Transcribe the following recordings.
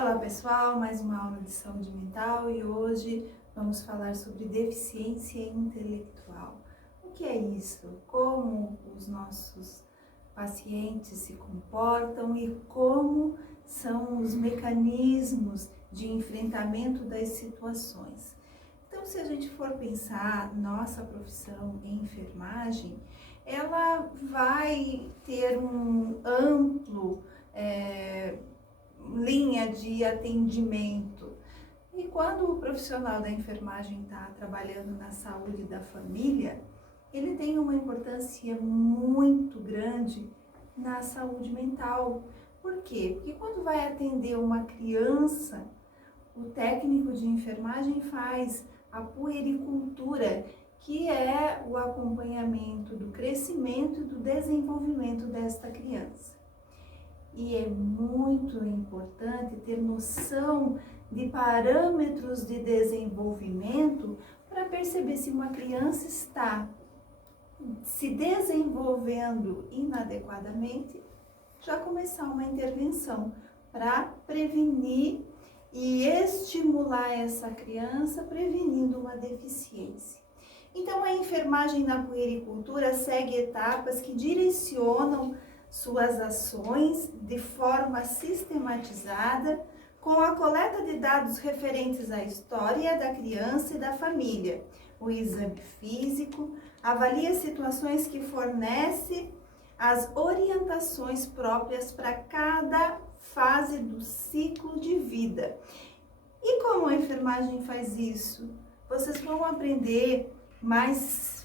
Olá pessoal, mais uma aula de saúde mental e hoje vamos falar sobre deficiência intelectual. O que é isso? Como os nossos pacientes se comportam e como são os mecanismos de enfrentamento das situações. Então, se a gente for pensar nossa profissão em enfermagem, ela vai ter um amplo linha de atendimento. E quando o profissional da enfermagem está trabalhando na saúde da família, ele tem uma importância muito grande na saúde mental. Por quê? Porque quando vai atender uma criança, o técnico de enfermagem faz a puericultura, que é o acompanhamento do crescimento e do desenvolvimento desta criança. E é muito importante ter noção de parâmetros de desenvolvimento para perceber se uma criança está se desenvolvendo inadequadamente, já começar uma intervenção para prevenir e estimular essa criança, prevenindo uma deficiência. Então, a enfermagem na puericultura segue etapas que direcionam suas ações de forma sistematizada, com a coleta de dados referentes à história da criança e da família, o exame físico, avalia situações que fornece as orientações próprias para cada fase do ciclo de vida. E como a enfermagem faz isso? Vocês vão aprender mais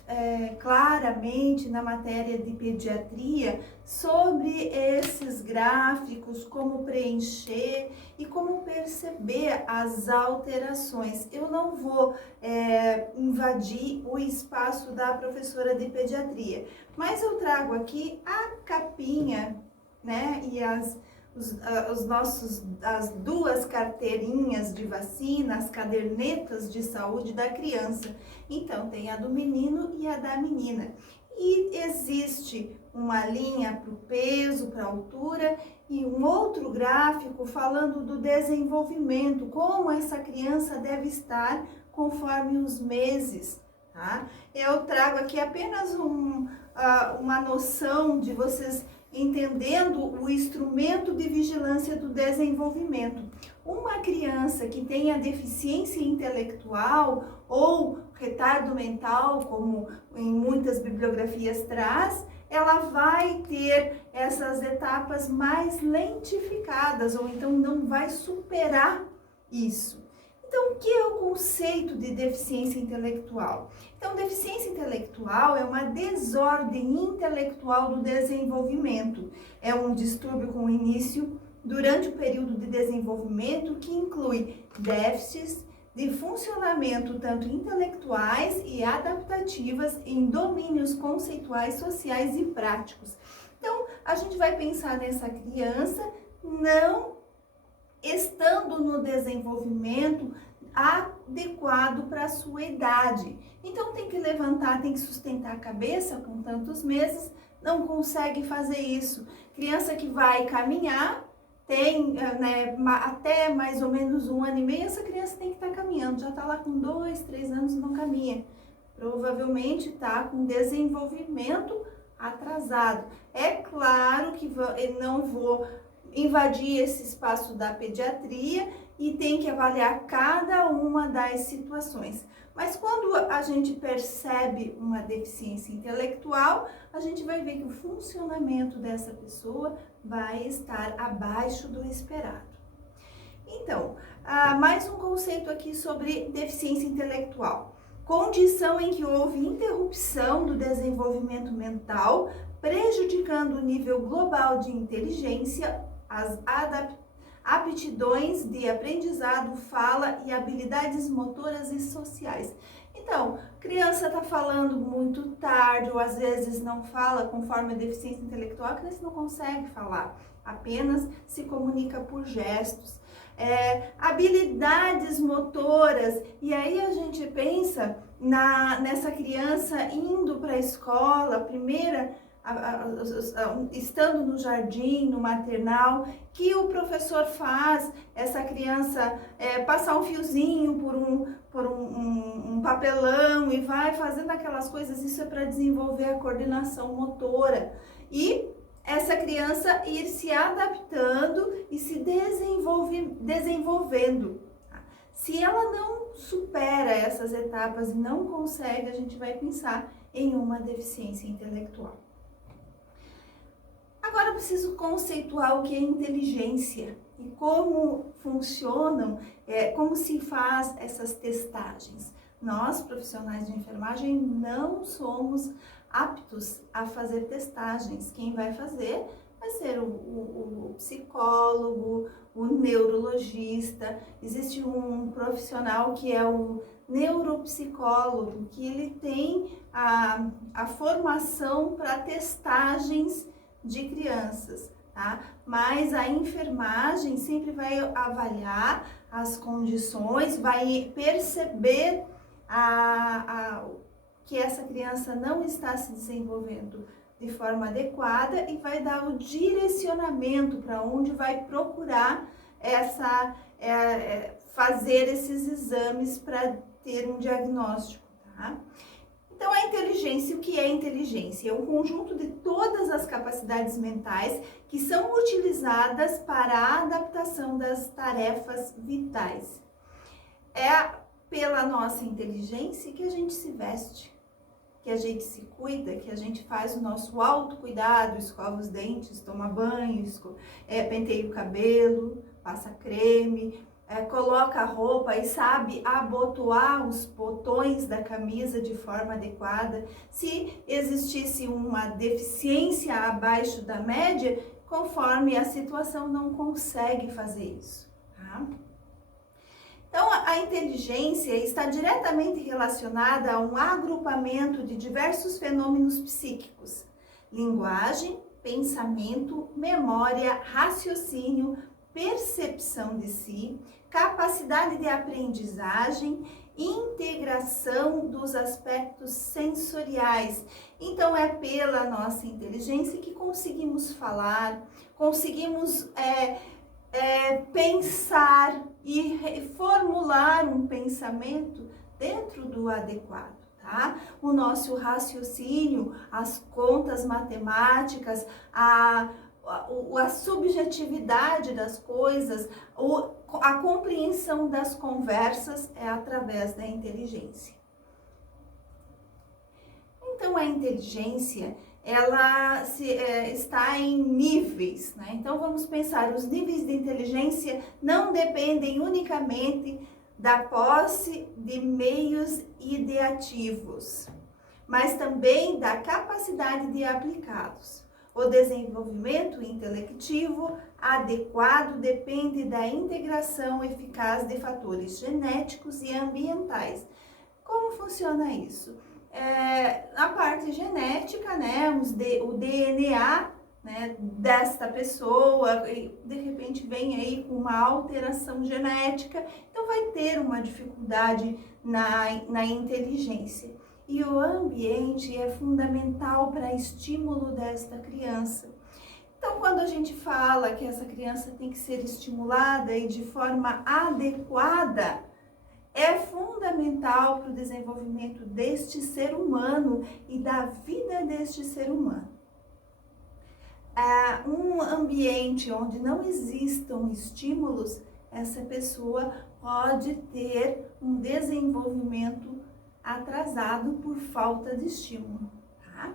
claramente na matéria de pediatria sobre esses gráficos, como preencher e como perceber as alterações. Eu não vou invadir o espaço da professora de pediatria, mas eu trago aqui a capinha, né, e as duas carteirinhas de vacina, as cadernetas de saúde da criança. Então, tem a do menino e a da menina. E existe uma linha para o peso, para a altura, e um outro gráfico falando do desenvolvimento, como essa criança deve estar conforme os meses. Tá? Eu trago aqui apenas uma noção de vocês entendendo o instrumento de vigilância do desenvolvimento. Uma criança que tenha deficiência intelectual ou retardo mental, como em muitas bibliografias traz, ela vai ter essas etapas mais lentificadas, ou então não vai superar isso. Então, o que é o conceito de deficiência intelectual? Então, deficiência intelectual é uma desordem intelectual do desenvolvimento. É um distúrbio com início durante o período de desenvolvimento que inclui déficits de funcionamento tanto intelectuais e adaptativas em domínios conceituais, sociais e práticos. Então, a gente vai pensar nessa criança não estando no desenvolvimento adequado para a sua idade. Então tem que levantar, tem que sustentar a cabeça com tantos meses, não consegue fazer isso. Criança que vai caminhar, tem até mais ou menos 1 ano e meio, essa criança tem que estar caminhando, já está lá com 2, 3 anos e não caminha. Provavelmente está com desenvolvimento atrasado. É claro que eu não vou invadir esse espaço da pediatria e tem que avaliar cada uma das situações. Mas quando a gente percebe uma deficiência intelectual, a gente vai ver que o funcionamento dessa pessoa vai estar abaixo do esperado. Então, mais um conceito aqui sobre deficiência intelectual. Condição em que houve interrupção do desenvolvimento mental, prejudicando o nível global de inteligência, as aptidões de aprendizado, fala e habilidades motoras e sociais. Então, criança está falando muito tarde ou às vezes não fala conforme a deficiência intelectual, a criança não consegue falar, apenas se comunica por gestos. Habilidades motoras, e aí a gente pensa nessa criança indo para a escola, estando no jardim, no maternal, que o professor faz essa criança passar um fiozinho por um papelão e vai fazendo aquelas coisas. Isso é para desenvolver a coordenação motora e essa criança ir se adaptando e se desenvolvendo. Se ela não supera essas etapas e não consegue, a gente vai pensar em uma deficiência intelectual. Agora eu preciso conceituar o que é inteligência e como funcionam, como se faz essas testagens. Nós, profissionais de enfermagem, não somos aptos a fazer testagens. Quem vai fazer vai ser o psicólogo, o neurologista. Existe um profissional que é o neuropsicólogo, que ele tem a formação para testagens de crianças, tá? Mas a enfermagem sempre vai avaliar as condições, vai perceber que essa criança não está se desenvolvendo de forma adequada e vai dar o direcionamento para onde vai procurar fazer esses exames para ter um diagnóstico, tá? Então, a inteligência, o que é inteligência? É um conjunto de todas as capacidades mentais que são utilizadas para a adaptação das tarefas vitais. É pela nossa inteligência que a gente se veste, que a gente se cuida, que a gente faz o nosso autocuidado, escova os dentes, toma banho, penteia o cabelo, passa creme, coloca a roupa e sabe abotoar os botões da camisa de forma adequada. Se existisse uma deficiência abaixo da média, conforme a situação não consegue fazer isso, tá? Então, a inteligência está diretamente relacionada a um agrupamento de diversos fenômenos psíquicos: linguagem, pensamento, memória, raciocínio, percepção de si, capacidade de aprendizagem, integração dos aspectos sensoriais. Então, é pela nossa inteligência que conseguimos falar, conseguimos pensar e formular um pensamento dentro do adequado, tá? O nosso raciocínio, as contas matemáticas, a subjetividade das coisas, a compreensão das conversas é através da inteligência. Então, a inteligência, ela está em níveis, né? Então, vamos pensar, os níveis de inteligência não dependem unicamente da posse de meios ideativos, mas também da capacidade de aplicá-los. O desenvolvimento intelectivo adequado depende da integração eficaz de fatores genéticos e ambientais. Como funciona isso? Na parte genética, né, o DNA, né, desta pessoa, de repente vem aí com uma alteração genética, então vai ter uma dificuldade na inteligência. E o ambiente é fundamental para estímulo desta criança. Então, quando a gente fala que essa criança tem que ser estimulada e de forma adequada, é fundamental para o desenvolvimento deste ser humano e da vida deste ser humano. Um ambiente onde não existam estímulos, essa pessoa pode ter um desenvolvimento atrasado por falta de estímulo, tá?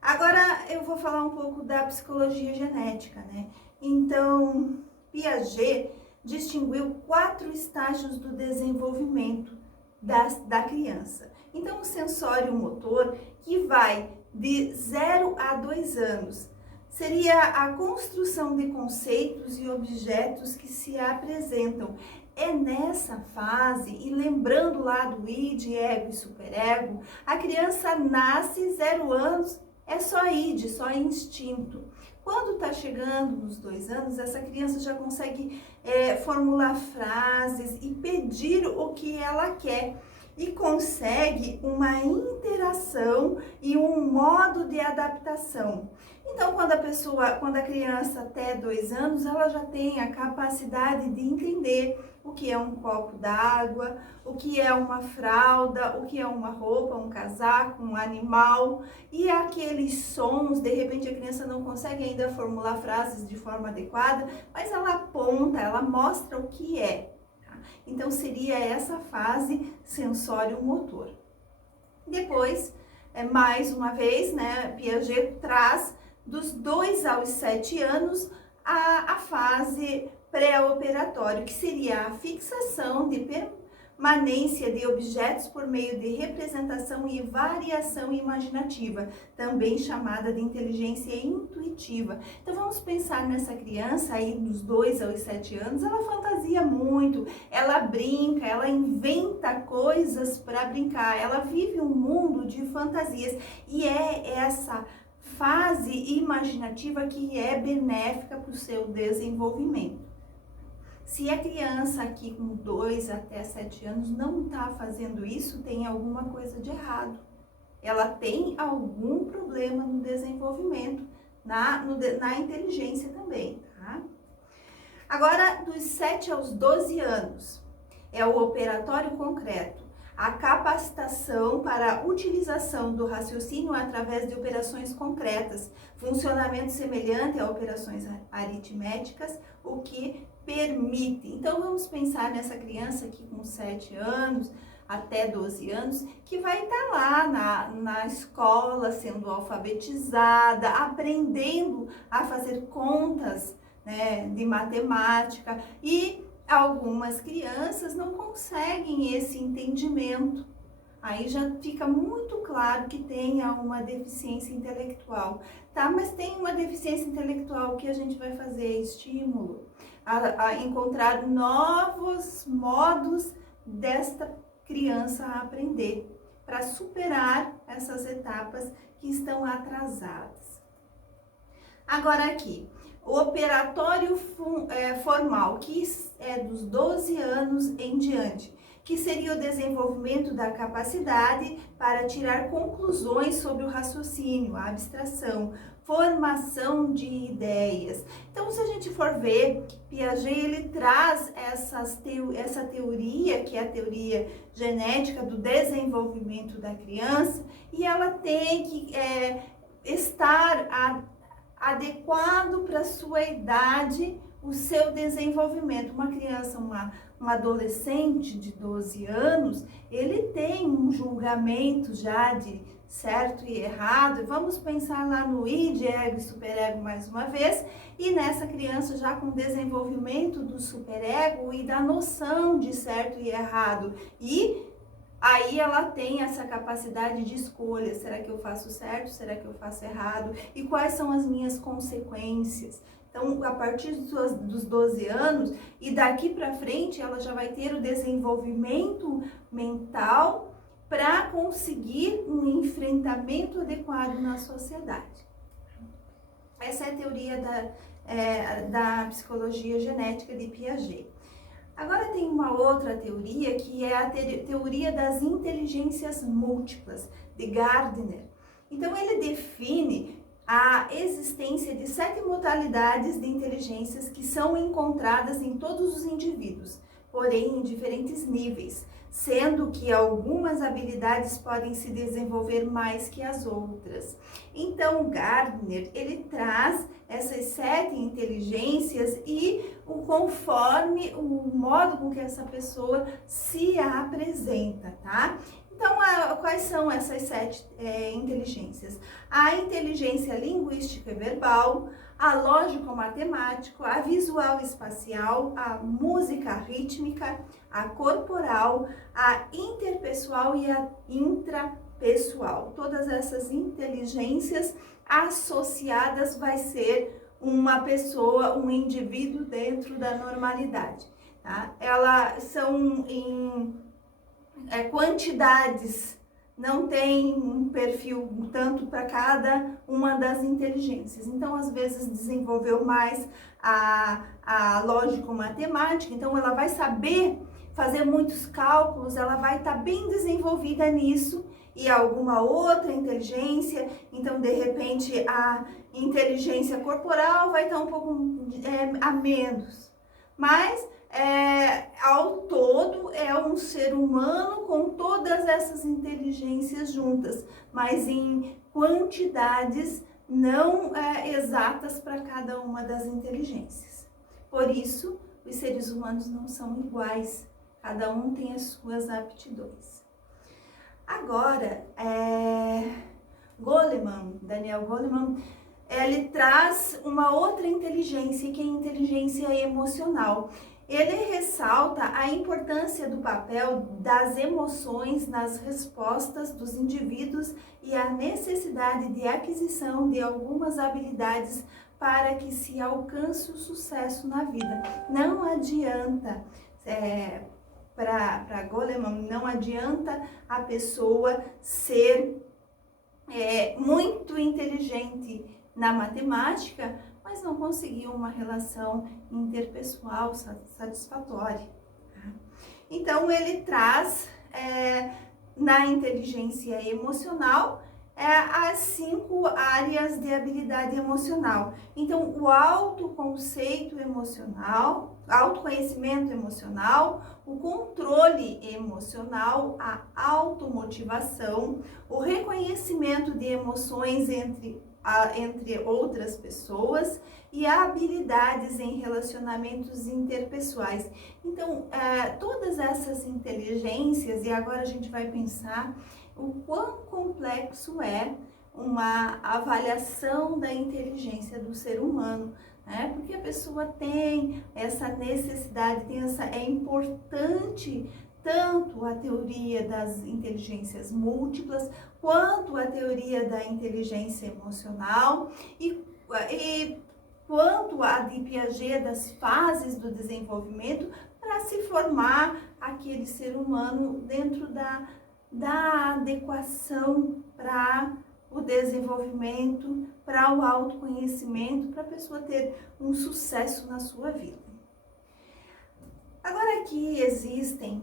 Agora eu vou falar um pouco da psicologia genética, né? Então, Piaget distinguiu 4 estágios do desenvolvimento da criança. Então, o sensório motor, que vai de 0 a 2 anos, seria a construção de conceitos e objetos que se apresentam. É nessa fase, e lembrando lá do id, ego e superego, a criança nasce 0 anos, é só id, só instinto. Quando está chegando nos 2 anos, essa criança já consegue formular frases e pedir o que ela quer. e consegue uma interação e um modo de adaptação. Então, quando a criança até 2 anos, ela já tem a capacidade de entender o que é um copo d'água, o que é uma fralda, o que é uma roupa, um casaco, um animal, e aqueles sons. De repente a criança não consegue ainda formular frases de forma adequada, mas ela aponta, ela mostra o que é. Tá? Então seria essa fase sensório-motor. Depois, mais uma vez, né, Piaget traz dos 2 aos 7 anos a fase pré-operatório, que seria a fixação de permanência de objetos por meio de representação e variação imaginativa, também chamada de inteligência intuitiva. Então vamos pensar nessa criança aí dos 2 aos 7 anos, ela fantasia muito, ela brinca, ela inventa coisas para brincar, ela vive um mundo de fantasias e é essa fase imaginativa que é benéfica para o seu desenvolvimento. Se a criança aqui com 2 até 7 anos não está fazendo isso, tem alguma coisa de errado. Ela tem algum problema no desenvolvimento, na inteligência também, tá? Agora, dos 7 aos 12 anos, é o operatório concreto. A capacitação para a utilização do raciocínio através de operações concretas, funcionamento semelhante a operações aritméticas, o que permite. Então, vamos pensar nessa criança aqui com 7 anos até 12 anos, que vai estar lá na escola, sendo alfabetizada, aprendendo a fazer contas, né, de matemática, e algumas crianças não conseguem esse entendimento. Aí já fica muito claro que tem uma deficiência intelectual, tá? Mas tem uma deficiência intelectual, o que a gente vai fazer? Estímulo, a encontrar novos modos desta criança a aprender, para superar essas etapas que estão atrasadas. Agora aqui, o operatório formal, que é dos 12 anos em diante, que seria o desenvolvimento da capacidade para tirar conclusões sobre o raciocínio, a abstração, formação de ideias. Então, se a gente for ver, Piaget ele traz essa teoria, que é a teoria genética do desenvolvimento da criança, e ela tem que estar adequado para a sua idade, o seu desenvolvimento. Uma criança, um adolescente de 12 anos, ele tem um julgamento já de certo e errado. Vamos pensar lá no id, ego e superego mais uma vez, e nessa criança já com desenvolvimento do superego e da noção de certo e errado. E aí ela tem essa capacidade de escolha, será que eu faço certo, será que eu faço errado? E quais são as minhas consequências? Então, a partir dos 12 anos e daqui para frente, ela já vai ter o desenvolvimento mental para conseguir um enfrentamento adequado na sociedade. Essa é a teoria da psicologia genética de Piaget. Agora tem uma outra teoria, que é a teoria das inteligências múltiplas, de Gardner. Então, ele define a existência de 7 modalidades de inteligências que são encontradas em todos os indivíduos, porém em diferentes níveis, sendo que algumas habilidades podem se desenvolver mais que as outras. Então, Gardner, ele traz essas 7 inteligências e conforme o modo com que essa pessoa se apresenta, tá? Então, quais são essas 7 inteligências? A inteligência linguística e verbal, a lógico-matemático, a visual-espacial, a música rítmica, a corporal, a interpessoal e a intrapessoal. Todas essas inteligências associadas vai ser uma pessoa, um indivíduo dentro da normalidade, tá? Elas são em quantidades, não tem um perfil tanto para cada uma das inteligências. Então, às vezes, desenvolveu mais a lógico-matemática, então ela vai saber fazer muitos cálculos, ela vai estar bem desenvolvida nisso, e alguma outra inteligência, então de repente a inteligência corporal vai estar um pouco a menos, mas ao todo é um ser humano com todas essas inteligências juntas, mas em quantidades não exatas para cada uma das inteligências. Por isso, os seres humanos não são iguais, cada um tem as suas aptidões. Agora, Daniel Goleman, ele traz uma outra inteligência, que é a inteligência emocional. Ele ressalta a importância do papel das emoções nas respostas dos indivíduos e a necessidade de aquisição de algumas habilidades para que se alcance o sucesso na vida. Não adianta, para Goleman, não adianta a pessoa ser muito inteligente na matemática, mas não conseguir uma relação interpessoal satisfatória. Então, ele traz na inteligência emocional as 5 áreas de habilidade emocional. Então, o autoconceito emocional, autoconhecimento emocional, o controle emocional, a automotivação, o reconhecimento de emoções entre outras pessoas e habilidades em relacionamentos interpessoais. Então, todas essas inteligências, e agora a gente vai pensar o quão complexo é uma avaliação da inteligência do ser humano, né? Porque a pessoa tem essa necessidade, é importante tanto a teoria das inteligências múltiplas, quanto a teoria da inteligência emocional e quanto a de Piaget das fases do desenvolvimento para se formar aquele ser humano dentro da adequação para o desenvolvimento, para o autoconhecimento, para a pessoa ter um sucesso na sua vida. Agora aqui existem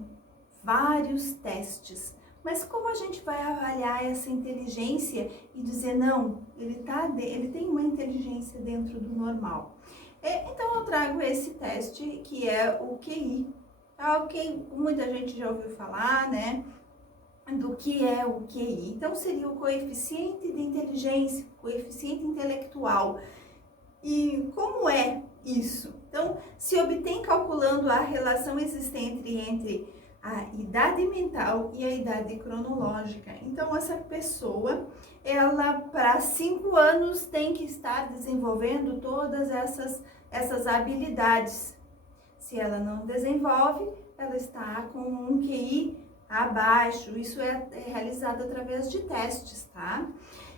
vários testes, mas como a gente vai avaliar essa inteligência e dizer, não, ele tem uma inteligência dentro do normal? Então eu trago esse teste que é o QI. Muita gente já ouviu falar, né, do que é o QI. Então seria o coeficiente de inteligência, coeficiente intelectual. E como é isso? Então, se obtém calculando a relação existente entre a idade mental e a idade cronológica. Então, essa pessoa, ela para 5 anos tem que estar desenvolvendo todas essas habilidades. Se ela não desenvolve, ela está com um QI abaixo. Isso é realizado através de testes, tá?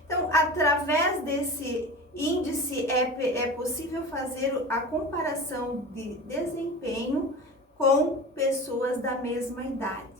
Então, através desse índice é possível fazer a comparação de desempenho com pessoas da mesma idade.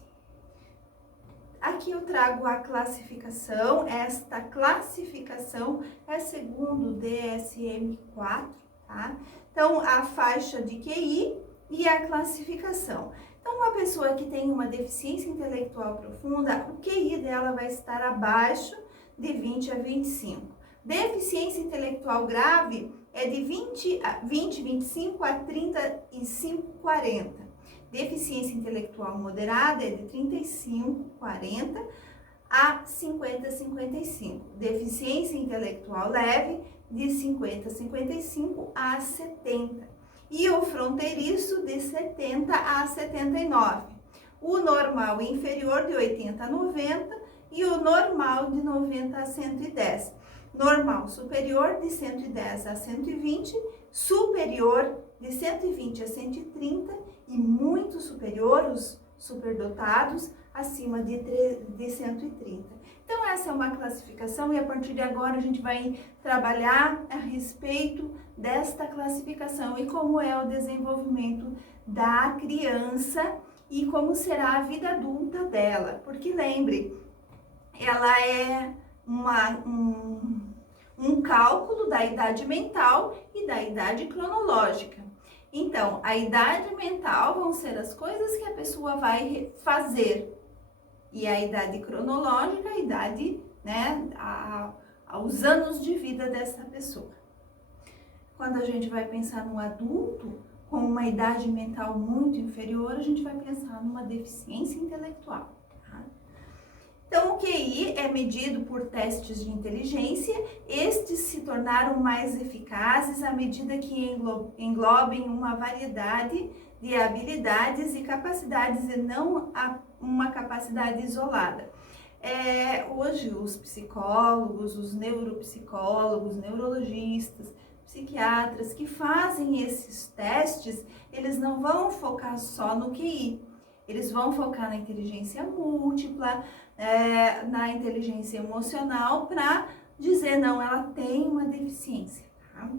Aqui eu trago a classificação. Esta classificação é segundo o DSM-4, tá? Então, a faixa de QI e a classificação. Então, uma pessoa que tem uma deficiência intelectual profunda, o QI dela vai estar abaixo de 20 a 25. Deficiência intelectual grave é de 25 a 35, 40. Deficiência intelectual moderada é de 35, 40 a 50, 55. Deficiência intelectual leve de 50, 55 a 70. E o fronteiriço de 70 a 79. O normal inferior de 80 a 90 e o normal de 90 a 110. Normal superior de 110 a 120, superior de 120 a 130 e muito superior, os superdotados, acima de 130. Então essa é uma classificação e a partir de agora a gente vai trabalhar a respeito desta classificação e como é o desenvolvimento da criança e como será a vida adulta dela. Porque lembre, ela é um cálculo da idade mental e da idade cronológica. Então, a idade mental vão ser as coisas que a pessoa vai fazer. E a idade cronológica, a idade, né, os anos de vida dessa pessoa. Quando a gente vai pensar num adulto com uma idade mental muito inferior, a gente vai pensar numa deficiência intelectual. Tá? Então, o QI é medido por testes de inteligência. Estes se tornaram mais eficazes à medida que englobem uma variedade de habilidades e capacidades e não uma capacidade isolada. Hoje, os psicólogos, os neuropsicólogos, neurologistas, psiquiatras que fazem esses testes, eles não vão focar só no QI. Eles vão focar na inteligência múltipla, na inteligência emocional, para dizer, não, ela tem uma deficiência. Tá?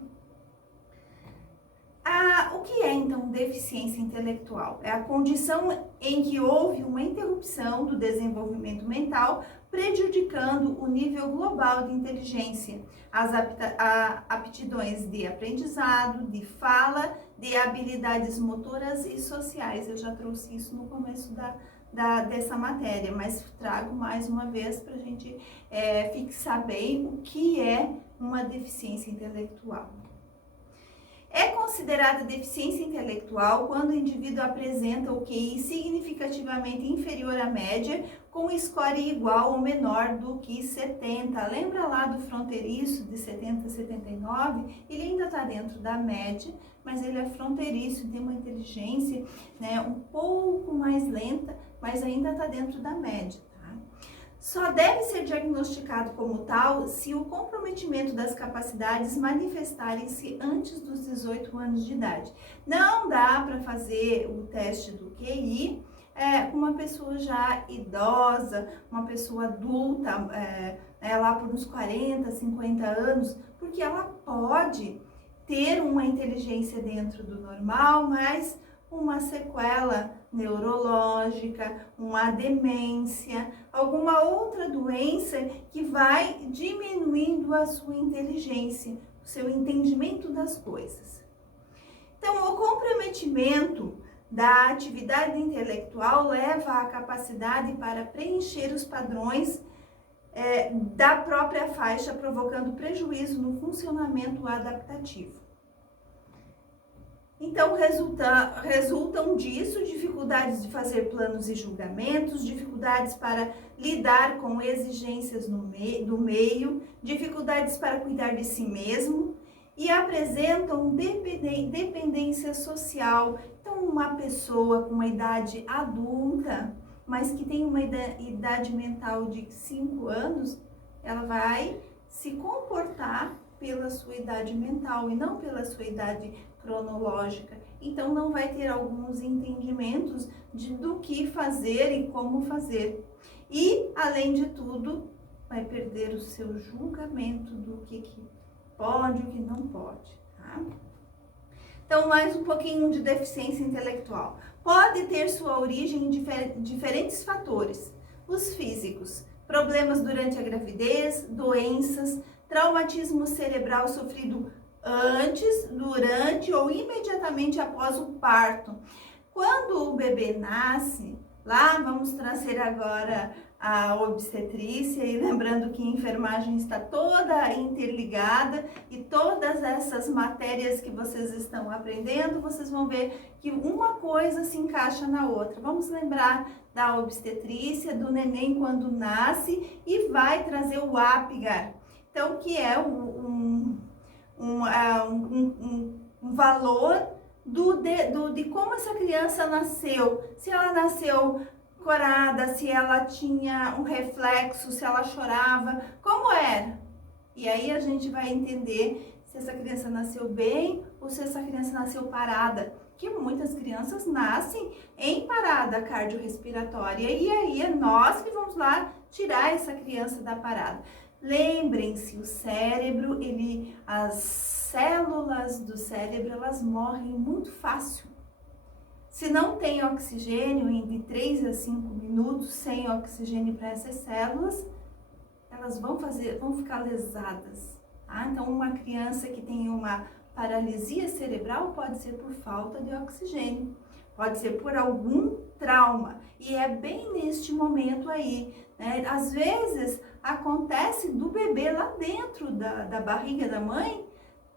O que é, então, deficiência intelectual? É a condição em que houve uma interrupção do desenvolvimento mental, prejudicando o nível global de inteligência, as aptidões de aprendizado, de fala, de habilidades motoras e sociais. Eu já trouxe isso no começo dessa matéria, mas trago mais uma vez para a gente fixar bem o que é uma deficiência intelectual. É considerada deficiência intelectual quando o indivíduo apresenta o QI significativamente inferior à média, com score igual ou menor do que 70. Lembra lá do fronteiriço de 70 a 79? Ele ainda está dentro da média, mas ele é fronteiriço, tem uma inteligência, né, um pouco mais lenta, mas ainda está dentro da média. Só deve ser diagnosticado como tal se o comprometimento das capacidades manifestarem-se antes dos 18 anos de idade. Não dá para fazer o teste do QI com uma pessoa já idosa, uma pessoa adulta, lá por uns 40, 50 anos, porque ela pode ter uma inteligência dentro do normal, mas uma sequela neurológica, uma demência, alguma outra doença que vai diminuindo a sua inteligência, o seu entendimento das coisas. Então, o comprometimento da atividade intelectual leva à capacidade para preencher os padrões da própria faixa, provocando prejuízo no funcionamento adaptativo. Então, resultam disso dificuldades de fazer planos e julgamentos, dificuldades para lidar com exigências do meio, dificuldades para cuidar de si mesmo e apresentam dependência social. Então, uma pessoa com uma idade adulta, mas que tem uma idade mental de 5 anos, ela vai se comportar pela sua idade mental e não pela sua idade cronológica. Então, não vai ter alguns entendimentos do que fazer e como fazer. E, além de tudo, vai perder o seu julgamento do que pode e o que não pode. Tá? Então, mais um pouquinho de deficiência intelectual. Pode ter sua origem em diferentes fatores. Os físicos, problemas durante a gravidez, doenças, traumatismo cerebral sofrido antes, durante ou imediatamente após o parto. Quando o bebê nasce, lá vamos trazer agora a obstetrícia e lembrando que a enfermagem está toda interligada e todas essas matérias que vocês estão aprendendo, vocês vão ver que uma coisa se encaixa na outra. Vamos lembrar da obstetrícia, do neném quando nasce e vai trazer o ápigar. Então, que é um valor de como essa criança nasceu, se ela nasceu corada, se ela tinha um reflexo, se ela chorava, como era. E aí a gente vai entender se essa criança nasceu bem ou se essa criança nasceu parada, que muitas crianças nascem em parada cardiorrespiratória e aí é nós que vamos lá tirar essa criança da parada. Lembrem-se, o cérebro, as células do cérebro, elas morrem muito fácil. Se não tem oxigênio, em de 3 a 5 minutos sem oxigênio para essas células, elas vão ficar lesadas. Tá? Então, uma criança que tem uma paralisia cerebral pode ser por falta de oxigênio, pode ser por algum trauma. E é bem neste momento aí, né? Às vezes acontece do bebê lá dentro da barriga da mãe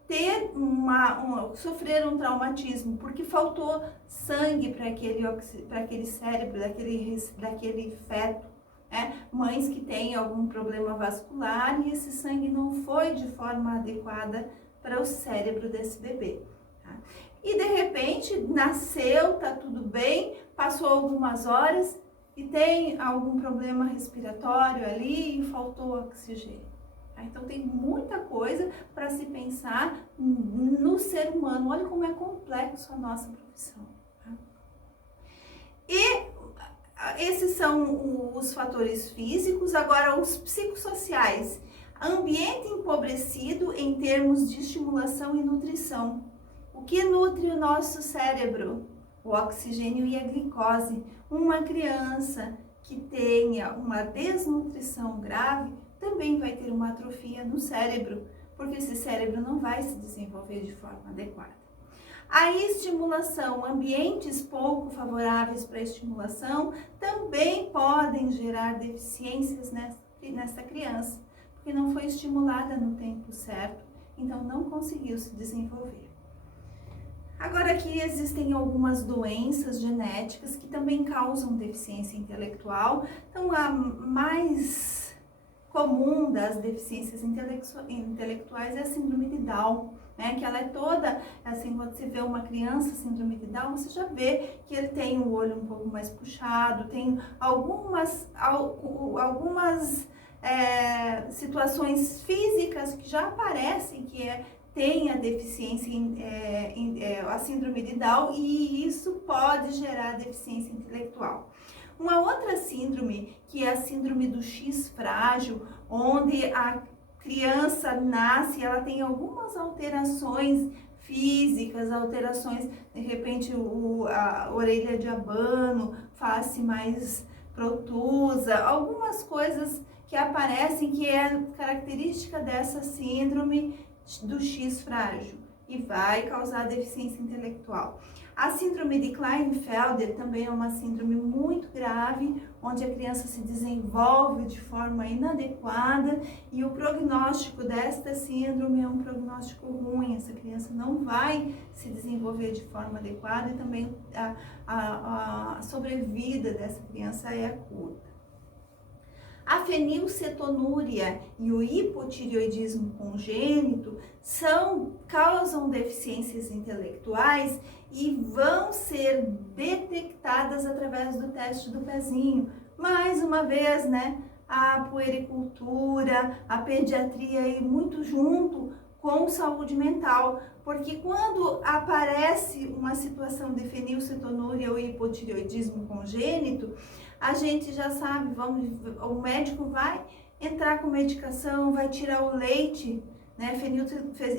ter sofrer um traumatismo, porque faltou sangue para aquele cérebro, daquele feto. Mães que têm algum problema vascular e esse sangue não foi de forma adequada para o cérebro desse bebê. Tá? E de repente nasceu, tá tudo bem, passou algumas horas e tem algum problema respiratório ali e faltou oxigênio. Então tem muita coisa para se pensar no ser humano. Olha como é complexo a nossa profissão. Tá? E esses são os fatores físicos. Agora os psicossociais. Ambiente empobrecido em termos de estimulação e nutrição. O que nutre o nosso cérebro? O oxigênio e a glicose. Uma criança que tenha uma desnutrição grave também vai ter uma atrofia no cérebro, porque esse cérebro não vai se desenvolver de forma adequada. A estimulação, ambientes pouco favoráveis para a estimulação também podem gerar deficiências nessa criança, porque não foi estimulada no tempo certo, então não conseguiu se desenvolver. Agora aqui existem algumas doenças genéticas que também causam deficiência intelectual. Então a mais comum das deficiências intelectuais é a síndrome de Down, né? Que ela é toda, assim, quando você vê uma criança síndrome de Down, você já vê que ele tem o olho um pouco mais puxado, tem algumas situações físicas que já aparecem que tem a deficiência, a síndrome de Down, e isso pode gerar deficiência intelectual. Uma outra síndrome, que é a síndrome do X frágil, onde a criança nasce, ela tem algumas alterações físicas, alterações, de repente a orelha de abano, face mais protusa, algumas coisas que aparecem que é característica dessa síndrome do X frágil e vai causar deficiência intelectual. A síndrome de Klinefelter também é uma síndrome muito grave, onde a criança se desenvolve de forma inadequada e o prognóstico desta síndrome é um prognóstico ruim. Essa criança não vai se desenvolver de forma adequada e também a sobrevida dessa criança é curta. A fenilcetonúria e o hipotireoidismo congênito causam deficiências intelectuais e vão ser detectadas através do teste do pezinho. Mais uma vez, né, a puericultura, a pediatria aí muito junto com saúde mental, porque quando aparece uma situação de fenilcetonúria ou hipotireoidismo congênito, a gente já sabe, o médico vai entrar com medicação, vai tirar o leite, né?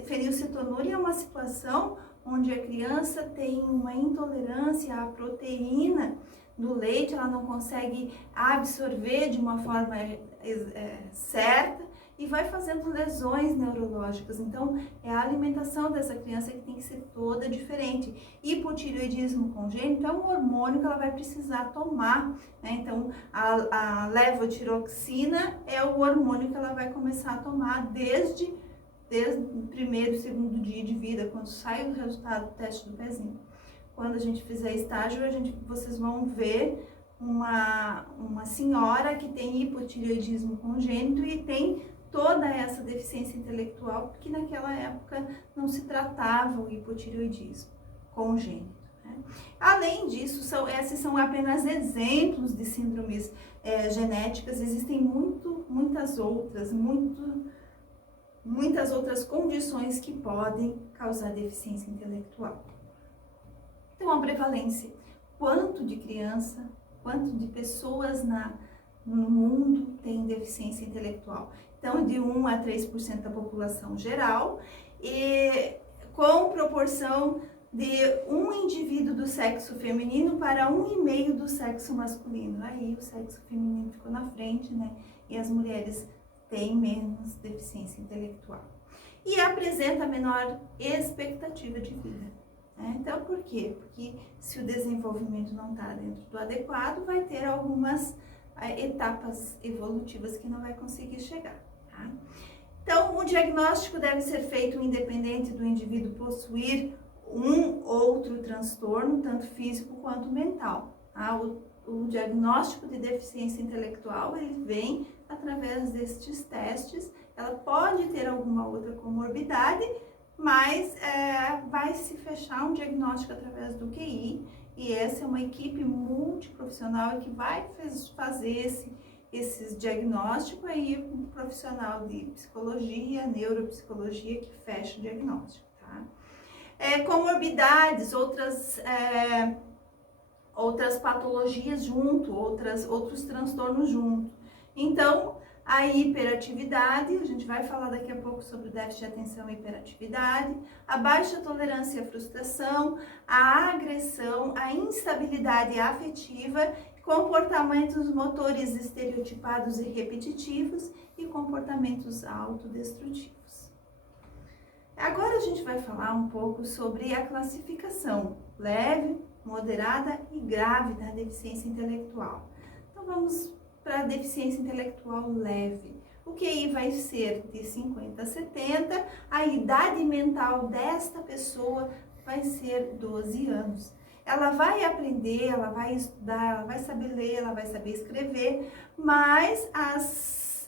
Fenilcetonúria é uma situação onde a criança tem uma intolerância à proteína do leite, ela não consegue absorver de uma forma certa e vai fazendo lesões neurológicas. Então, é a alimentação dessa criança que tem que ser toda diferente. Hipotireoidismo congênito é um hormônio que ela vai precisar tomar, né? Então, a levotiroxina é o hormônio que ela vai começar a tomar desde o primeiro, segundo dia de vida, quando sai o resultado do teste do pezinho. Quando a gente fizer estágio, vocês vão ver uma senhora que tem hipotireoidismo congênito e tem toda essa deficiência intelectual, porque naquela época não se tratava o hipotireoidismo congênito. Né? Além disso, esses são apenas exemplos de síndromes genéticas, existem muitas outras condições que podem causar deficiência intelectual. Então, a prevalência, quanto de criança, quanto de pessoas no mundo tem deficiência intelectual? Então, de 1 a 3% da população geral, e com proporção de um indivíduo do sexo feminino para 1,5 do sexo masculino. Aí o sexo feminino ficou na frente, né? E as mulheres têm menos deficiência intelectual. e apresenta menor expectativa de vida. Então, por quê? Porque se o desenvolvimento não está dentro do adequado, vai ter algumas etapas evolutivas que não vai conseguir chegar. Tá? Então, o diagnóstico deve ser feito independente do indivíduo possuir um outro transtorno, tanto físico quanto mental. Tá? O diagnóstico de deficiência intelectual, ele vem através destes testes. Ela pode ter alguma outra comorbidade, mas vai se fechar um diagnóstico através do QI, e essa é uma equipe multiprofissional que vai fazer esses diagnósticos, aí um profissional de psicologia, neuropsicologia, que fecha o diagnóstico, tá? Comorbidades, outras patologias junto, outros transtornos junto. Então, a hiperatividade, a gente vai falar daqui a pouco sobre o déficit de atenção e hiperatividade, a baixa tolerância à frustração, a agressão, a instabilidade afetiva, comportamentos motores estereotipados e repetitivos e comportamentos autodestrutivos. Agora a gente vai falar um pouco sobre a classificação leve, moderada e grave da deficiência intelectual. Então vamos para a deficiência intelectual leve. O QI vai ser de 50 a 70, a idade mental desta pessoa vai ser 12 anos. Ela vai aprender, ela vai estudar, ela vai saber ler, ela vai saber escrever, mas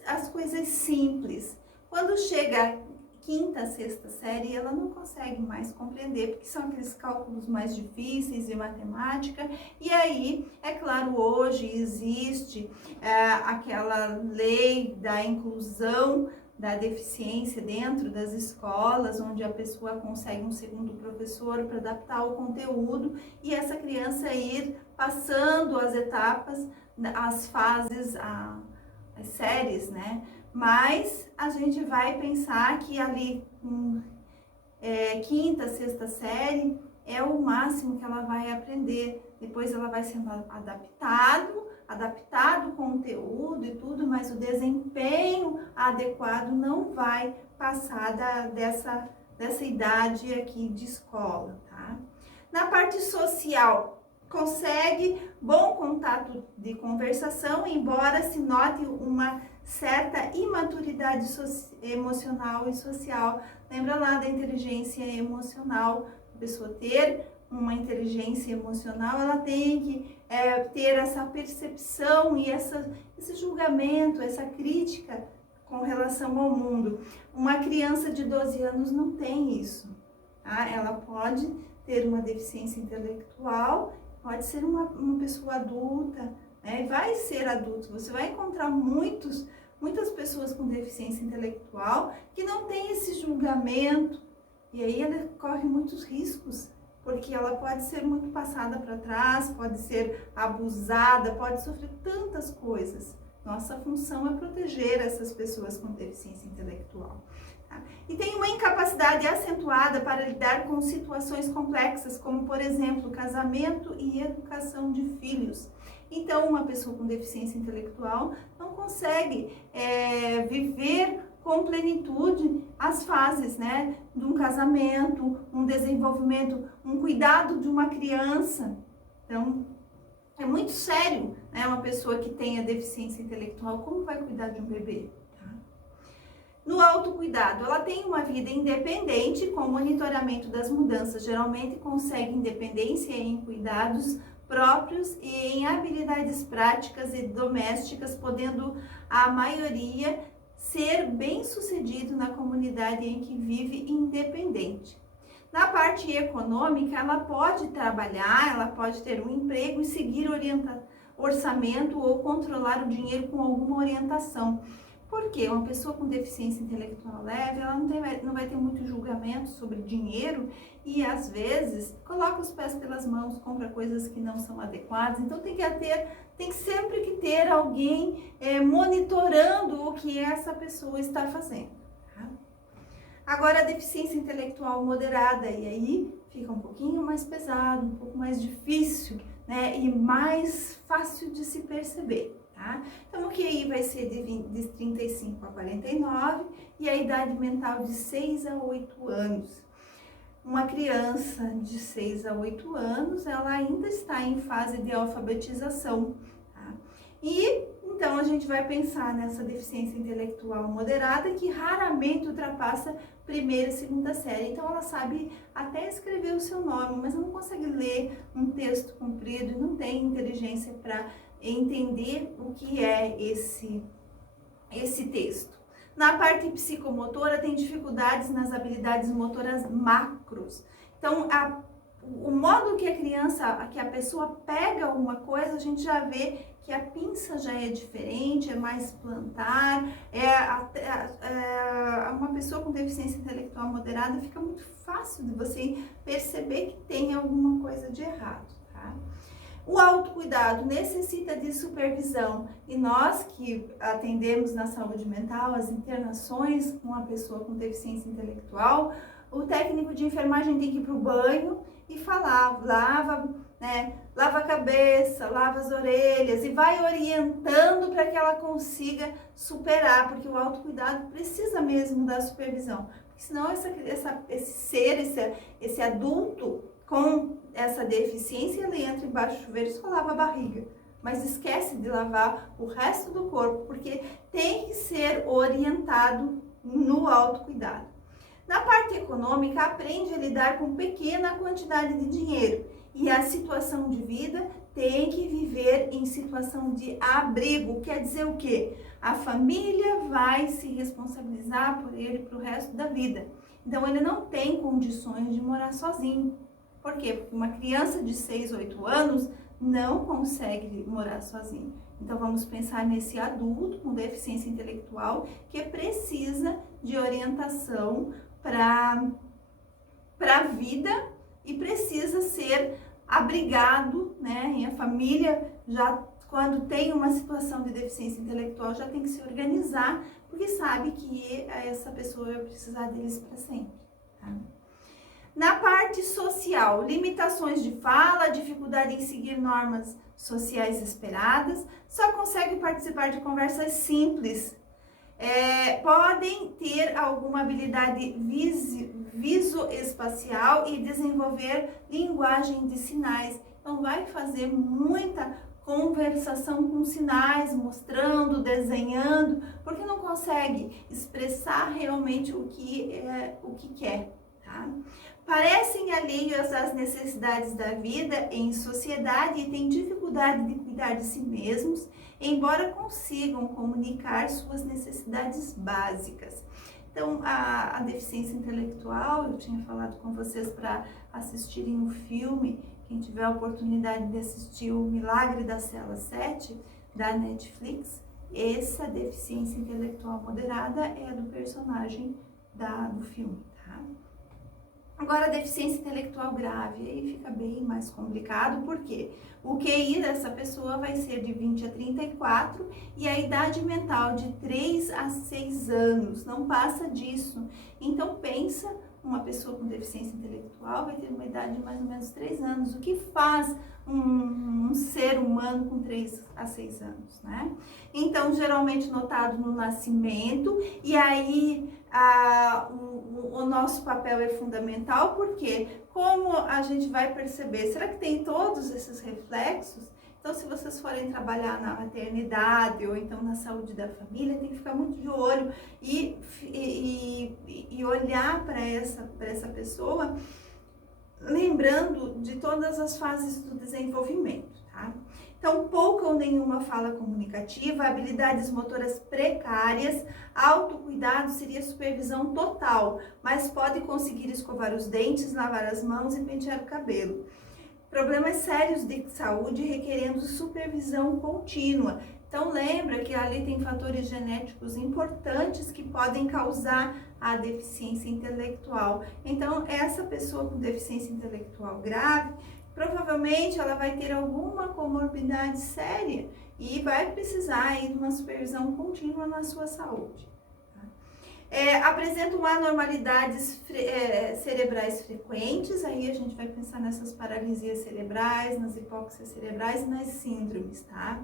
as coisas simples, quando chega quinta, sexta série, ela não consegue mais compreender, porque são aqueles cálculos mais difíceis de matemática, e aí, é claro, hoje existe aquela lei da inclusão da deficiência dentro das escolas, onde a pessoa consegue um segundo professor para adaptar o conteúdo, e essa criança ir passando as etapas, as fases, as séries, né? Mas a gente vai pensar que ali quinta, sexta série é o máximo que ela vai aprender. Depois ela vai sendo adaptado o conteúdo e tudo, mas o desempenho adequado não vai passar dessa idade aqui de escola, tá? Na parte social, consegue bom contato de conversação, embora se note uma certa imaturidade emocional e social. Lembra lá da inteligência emocional? A pessoa ter uma inteligência emocional, ela tem que ter essa percepção e esse julgamento, essa crítica com relação ao mundo. Uma criança de 12 anos não tem isso, tá? Ela pode ter uma deficiência intelectual, pode ser uma pessoa adulta, né? Vai ser adulto. Você vai encontrar muitas pessoas com deficiência intelectual que não tem esse julgamento, e aí ela corre muitos riscos, porque ela pode ser muito passada para trás, pode ser abusada, pode sofrer tantas coisas. Nossa função é proteger essas pessoas com deficiência intelectual. Tá? E tem uma incapacidade acentuada para lidar com situações complexas, como, por exemplo, casamento e educação de filhos. Então, uma pessoa com deficiência intelectual não consegue viver com plenitude as fases, né, de um casamento, um desenvolvimento, um cuidado de uma criança. Então, é muito sério, né, uma pessoa que tenha deficiência intelectual, como vai cuidar de um bebê? Tá? No autocuidado, ela tem uma vida independente com monitoramento das mudanças, geralmente consegue independência em cuidados próprios e em habilidades práticas e domésticas, podendo a maioria ser bem-sucedido na comunidade em que vive independente. Na parte econômica, ela pode trabalhar, ela pode ter um emprego e seguir orçamento ou controlar o dinheiro com alguma orientação. Porque uma pessoa com deficiência intelectual leve, ela não vai ter muito julgamento sobre dinheiro e, às vezes, coloca os pés pelas mãos, compra coisas que não são adequadas. Então, tem sempre que ter alguém monitorando o que essa pessoa está fazendo. Tá? Agora, a deficiência intelectual moderada, e aí fica um pouquinho mais pesado, um pouco mais difícil, né? E mais fácil de se perceber. tá? Então, o QI vai ser de 35 a 49 e a idade mental de 6 a 8 anos. Uma criança de 6 a 8 anos, ela ainda está em fase de alfabetização, tá? E então a gente vai pensar nessa deficiência intelectual moderada que raramente ultrapassa primeira e segunda série. Então ela sabe até escrever o seu nome, mas ela não consegue ler um texto comprido e não tem inteligência para entender o que é esse texto. Na parte psicomotora, tem dificuldades nas habilidades motoras macros. Então, o modo que a pessoa pega uma coisa, a gente já vê que a pinça já é diferente, é mais plantar. Uma pessoa com deficiência intelectual moderada fica muito fácil de você perceber que tem alguma coisa de errado, tá? O autocuidado necessita de supervisão e nós que atendemos na saúde mental as internações com a pessoa com deficiência intelectual, o técnico de enfermagem tem que ir para o banho e falar, lava a cabeça, lava as orelhas e vai orientando para que ela consiga superar, porque o autocuidado precisa mesmo da supervisão, porque senão esse adulto com essa deficiência, ele entra embaixo do chuveiro e só lava a barriga, mas esquece de lavar o resto do corpo, porque tem que ser orientado no autocuidado. Na parte econômica, aprende a lidar com pequena quantidade de dinheiro e a situação de vida tem que viver em situação de abrigo. Quer dizer o quê? A família vai se responsabilizar por ele para o resto da vida. Então, ele não tem condições de morar sozinho. Por quê? Porque uma criança de 6, 8 anos não consegue morar sozinho. Então, vamos pensar nesse adulto com deficiência intelectual que precisa de orientação para a vida e precisa ser abrigado, né? E a família já, quando tem uma situação de deficiência intelectual, já tem que se organizar, porque sabe que essa pessoa vai precisar deles para sempre, tá? Na parte social, limitações de fala, dificuldade em seguir normas sociais esperadas, só consegue participar de conversas simples. Podem ter alguma habilidade visoespacial e desenvolver linguagem de sinais. Então, vai fazer muita conversação com sinais, mostrando, desenhando, porque não consegue expressar realmente o que quer, tá? Parecem alheios às necessidades da vida em sociedade e têm dificuldade de cuidar de si mesmos, embora consigam comunicar suas necessidades básicas. Então, a deficiência intelectual, eu tinha falado com vocês para assistirem o filme, quem tiver a oportunidade de assistir o Milagre da Cela 7, da Netflix, essa deficiência intelectual moderada é a do personagem do filme, tá? Agora, a deficiência intelectual grave, aí fica bem mais complicado, porque o QI dessa pessoa vai ser de 20 a 34 e a idade mental de 3 a 6 anos, não passa disso. Então, pensa, uma pessoa com deficiência intelectual vai ter uma idade de mais ou menos 3 anos. O que faz um ser humano com 3 a 6 anos, né? Então, geralmente notado no nascimento, e aí o nosso papel é fundamental, porque como a gente vai perceber, será que tem todos esses reflexos? Então, se vocês forem trabalhar na maternidade ou então na saúde da família, tem que ficar muito de olho e olhar para essa pessoa, lembrando de todas as fases do desenvolvimento, tá? Então, pouca ou nenhuma fala comunicativa, habilidades motoras precárias, autocuidado seria supervisão total, mas pode conseguir escovar os dentes, lavar as mãos e pentear o cabelo. Problemas sérios de saúde requerendo supervisão contínua. Então, lembra que ali tem fatores genéticos importantes que podem causar a deficiência intelectual. Então, essa pessoa com deficiência intelectual grave, provavelmente ela vai ter alguma comorbidade séria e vai precisar aí de uma supervisão contínua na sua saúde. Apresentam anormalidades cerebrais frequentes, aí a gente vai pensar nessas paralisias cerebrais, nas hipóxias cerebrais e nas síndromes, tá?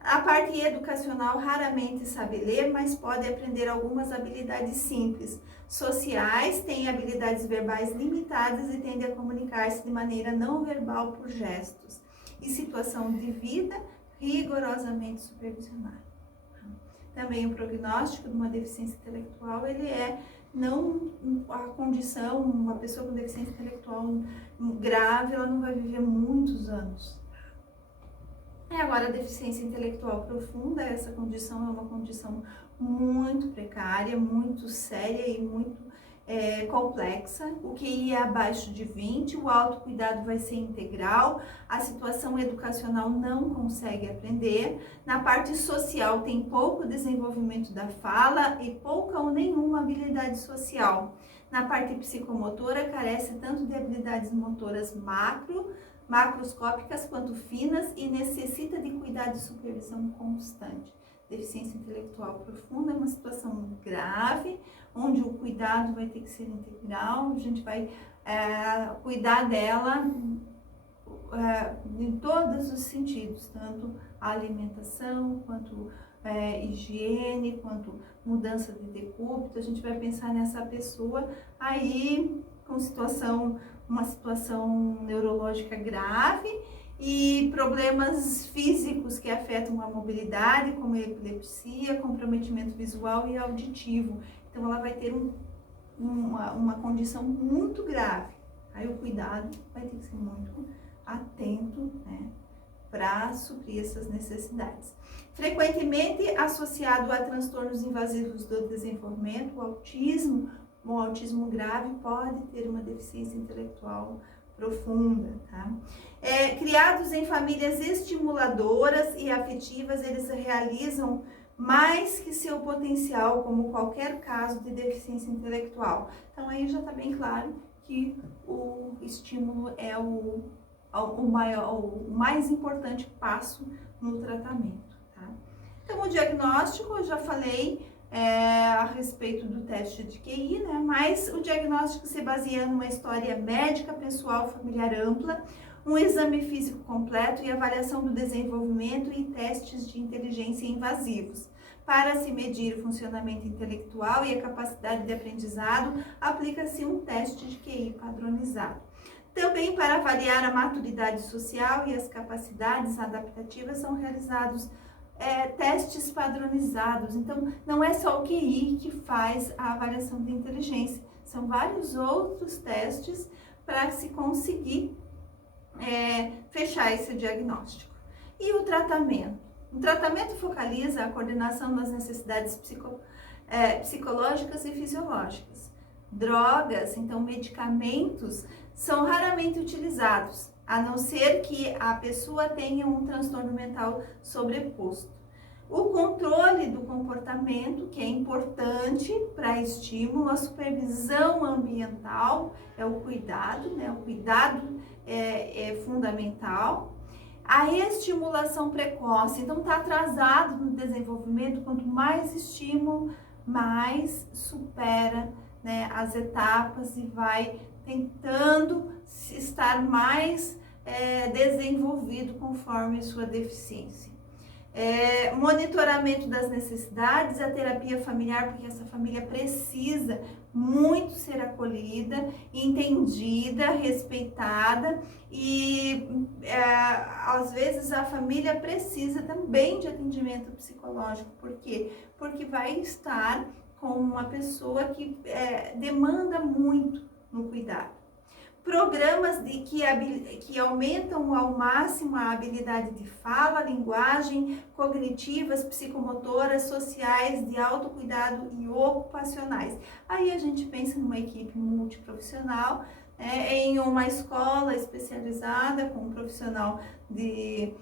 A parte educacional raramente sabe ler, mas pode aprender algumas habilidades simples. Sociais, têm habilidades verbais limitadas e tende a comunicar-se de maneira não verbal por gestos. E situação de vida rigorosamente supervisionada. Também o prognóstico de uma deficiência intelectual, ele é não a condição, uma pessoa com deficiência intelectual grave, ela não vai viver muitos anos. E agora, a deficiência intelectual profunda, essa condição é uma condição muito precária, muito séria e muito complexa. O QI é abaixo de 20, o autocuidado vai ser integral, a situação educacional não consegue aprender. Na parte social tem pouco desenvolvimento da fala e pouca ou nenhuma habilidade social. Na parte psicomotora carece tanto de habilidades motoras macroscópicas quanto finas e necessita de cuidado e supervisão constante. Deficiência intelectual profunda é uma situação grave, onde o cuidado vai ter que ser integral, a gente vai cuidar dela em todos os sentidos, tanto a alimentação, quanto higiene, quanto mudança de decúbito. A gente vai pensar nessa pessoa aí com uma situação neurológica grave e problemas físicos que afetam a mobilidade, como a epilepsia, comprometimento visual e auditivo. Então, ela vai ter uma condição muito grave. Aí o cuidado vai ter que ser muito atento, né, para suprir essas necessidades. Frequentemente associado a transtornos invasivos do desenvolvimento, o autismo grave pode ter uma deficiência intelectual profunda, tá? Criados em famílias estimuladoras e afetivas, eles realizam mais que seu potencial, como qualquer caso de deficiência intelectual. Então aí já está bem claro que o estímulo é o mais importante passo no tratamento, tá? Então o diagnóstico, eu já falei a respeito do teste de QI, né? Mas o diagnóstico se baseia numa história médica, pessoal, familiar ampla, um exame físico completo e avaliação do desenvolvimento e testes de inteligência invasivos. Para se medir o funcionamento intelectual e a capacidade de aprendizado, aplica-se um teste de QI padronizado. Também para avaliar a maturidade social e as capacidades adaptativas são realizados testes padronizados. Então, não é só o QI que faz a avaliação de inteligência, são vários outros testes para se conseguir fechar esse diagnóstico. E o tratamento? O tratamento focaliza a coordenação das necessidades psicológicas e fisiológicas. Drogas, então medicamentos, são raramente utilizados, a não ser que a pessoa tenha um transtorno mental sobreposto. O controle do comportamento, que é importante para estímulo, a supervisão ambiental, é o cuidado, né? O cuidado é fundamental. A estimulação precoce, então está atrasado no desenvolvimento, quanto mais estímulo, mais supera, né, as etapas e vai tentando estar mais desenvolvido conforme sua deficiência. Monitoramento das necessidades, a terapia familiar, porque essa família precisa muito ser acolhida, entendida, respeitada e às vezes a família precisa também de atendimento psicológico. Por quê? Porque vai estar com uma pessoa que demanda muito no cuidado. Programas que aumentam ao máximo a habilidade de fala, linguagem, cognitivas, psicomotoras, sociais, de autocuidado e ocupacionais. Aí a gente pensa numa equipe multiprofissional, em uma escola especializada com um profissional de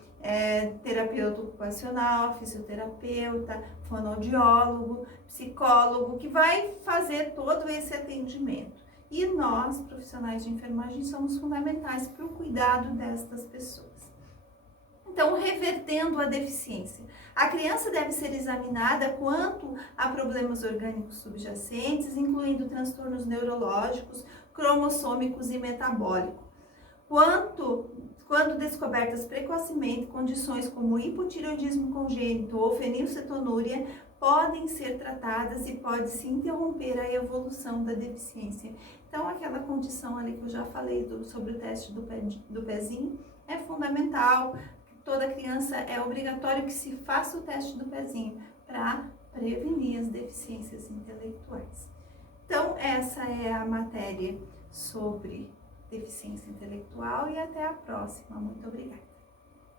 terapeuta ocupacional, fisioterapeuta, fonoaudiólogo, psicólogo, que vai fazer todo esse atendimento. E nós, profissionais de enfermagem, somos fundamentais para o cuidado destas pessoas. Então, revertendo a deficiência. A criança deve ser examinada quanto a problemas orgânicos subjacentes, incluindo transtornos neurológicos, cromossômicos e metabólicos. Quando descobertas precocemente, condições como hipotireoidismo congênito ou fenilcetonúria podem ser tratadas e pode-se interromper a evolução da deficiência. Então, aquela condição ali que eu já falei sobre o teste do pezinho é fundamental. Toda criança é obrigatório que se faça o teste do pezinho para prevenir as deficiências intelectuais. Então, essa é a matéria sobre deficiência intelectual e até a próxima. Muito obrigada.